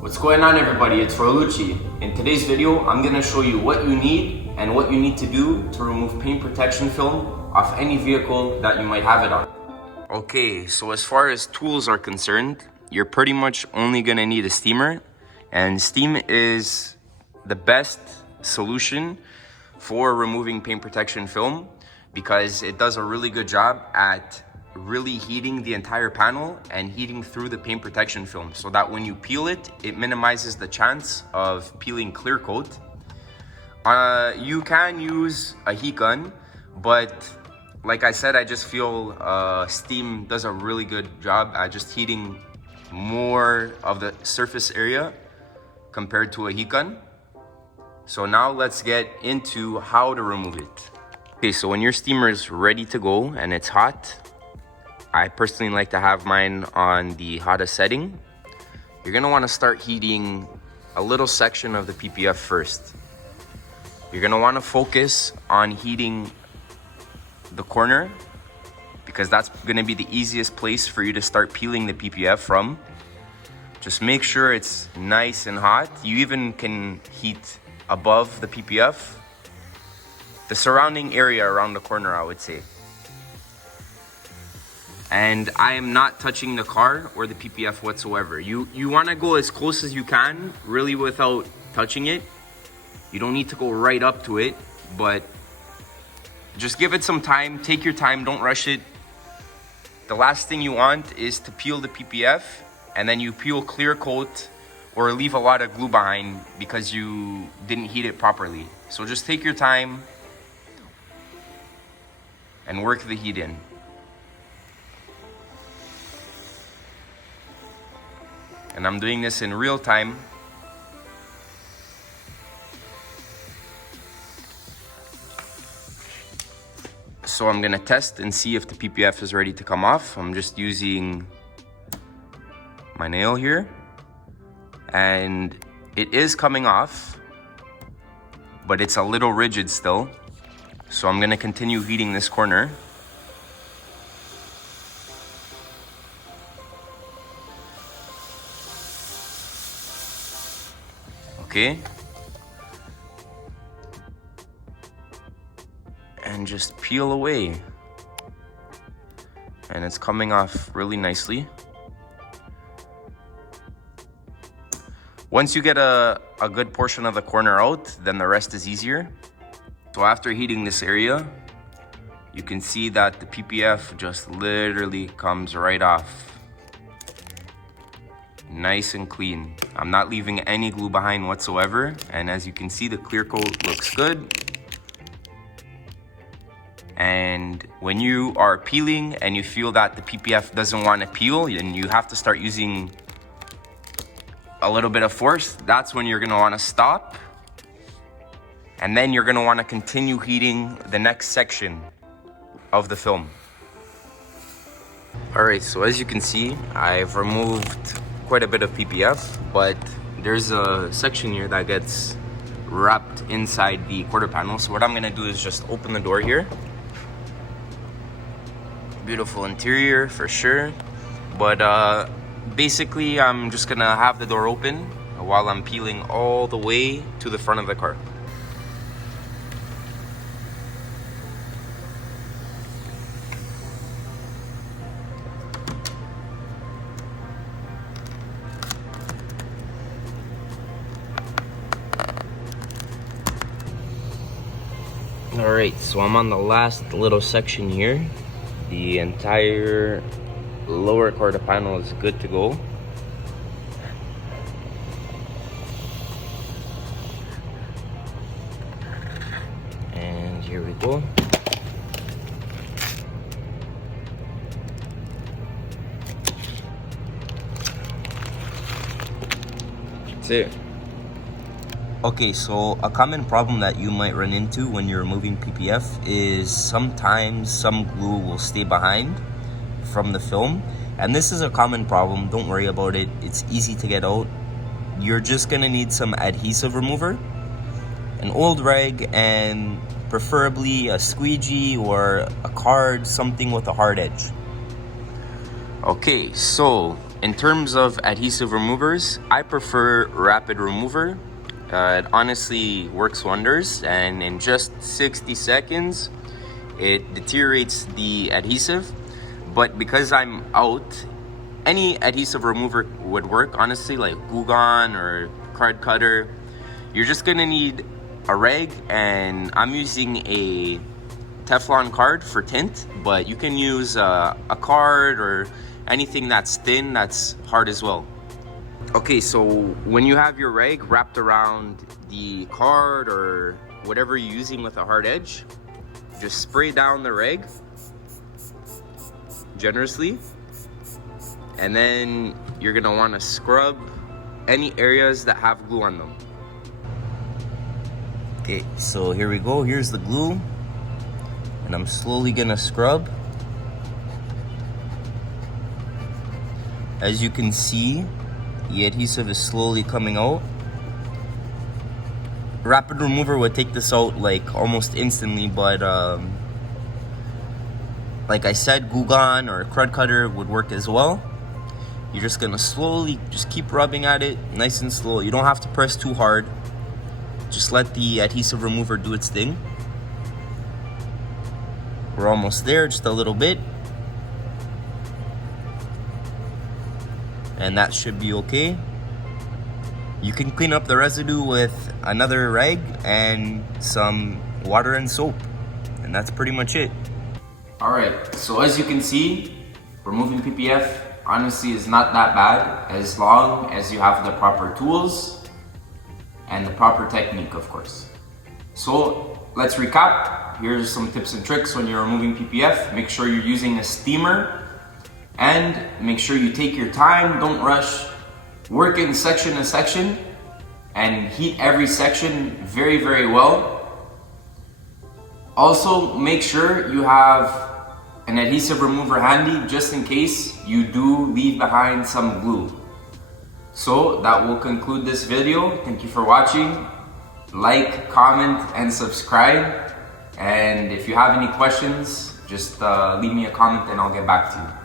What's going on, everybody? It's Rolucci. In today's video, I'm going to show you what you need and what you need to do to remove paint protection film off any vehicle that you might have it on. Okay, so as far as tools are concerned, you're pretty much only going to need a steamer, and steam is the best solution for removing paint protection film because it does a really good job at really heating the entire panel and heating through the paint protection film so that when you peel it, it minimizes the chance of peeling clear coat. You can use a heat gun, but like I said, I just feel steam does a really good job at just heating more of the surface area compared to a heat gun. So now let's get into how to remove it. Okay, so when your steamer is ready to go and it's hot, I personally like to have mine on the hottest setting. You're gonna wanna start heating a little section of the PPF first. You're gonna wanna focus on heating the corner because that's gonna be the easiest place for you to start peeling the PPF from. Just make sure it's nice and hot. You even can heat above the PPF. The surrounding area around the corner, I would say. And I am not touching the car or the PPF whatsoever. You want to go as close as you can, really, without touching it. You don't need to go right up to it, but just give it some time. Take your time, don't rush it. The last thing you want is to peel the PPF and then you peel clear coat or leave a lot of glue behind because you didn't heat it properly. So just take your time and work the heat in. And I'm doing this in real time. So I'm gonna test and see if the PPF is ready to come off. I'm just using my nail here. And it is coming off, but it's a little rigid still. So I'm gonna continue heating this corner. Okay, and just peel away, and it's coming off really nicely. Once you get a good portion of the corner out, then the rest is easier. So after heating this area, you can see that the PPF just literally comes right off. Nice and clean. I'm not leaving any glue behind whatsoever, and as you can see, the clear coat looks good. And when you are peeling and you feel that the PPF doesn't want to peel and you have to start using a little bit of force, that's when you're going to want to stop, and then you're going to want to continue heating the next section of the film. All right, so as you can see, I've removed quite a bit of PPF, but there's a section here that gets wrapped inside the quarter panel. So what I'm gonna do is just open the door here. Beautiful interior for sure, but basically I'm just gonna have the door open while I'm peeling all the way to the front of the car. Alright, so I'm on the last little section here. The entire lower quarter panel is good to go. And here we go. That's it. Okay, so a common problem that you might run into when you're removing PPF is sometimes some glue will stay behind from the film. And this is a common problem, don't worry about it, it's easy to get out. You're just gonna need some adhesive remover, an old rag, and preferably a squeegee or a card, something with a hard edge. Okay, so In terms of adhesive removers, I prefer Rapid Remover. It honestly works wonders, and in just 60 seconds, it deteriorates the adhesive. But because I'm out, any adhesive remover would work, honestly, like glue gun or card cutter. You're just gonna need a rag, and I'm using a Teflon card for tint, but you can use a card or anything that's thin, that's hard as well. Okay, so when you have your rag wrapped around the card or whatever you're using with a hard edge, just spray down the rag generously, and then you're gonna want to scrub any areas that have glue on them. Okay, so here we go. Here's the glue, and I'm slowly gonna scrub. As you can see, the adhesive is slowly coming out. Rapid Remover would take this out like almost instantly, but like I said, glue gun or crud cutter would work as well. You're just gonna slowly just keep rubbing at it, nice and slow. You don't have to press too hard. Just let the adhesive remover do its thing. We're almost there, just a little bit. And that should be okay. You can clean up the residue with another rag and some water and soap. And that's pretty much it. Alright, so as you can see, removing PPF honestly is not that bad as long as you have the proper tools and the proper technique, of course. So let's recap. Here's some tips and tricks when you're removing PPF. Make sure you're using a steamer, and make sure you take your time, don't rush. Work in section to section and heat every section very, very well. Also, make sure you have an adhesive remover handy just in case you do leave behind some glue. So that will conclude this video. Thank you for watching. Like, comment, and subscribe. And if you have any questions, just leave me a comment and I'll get back to you.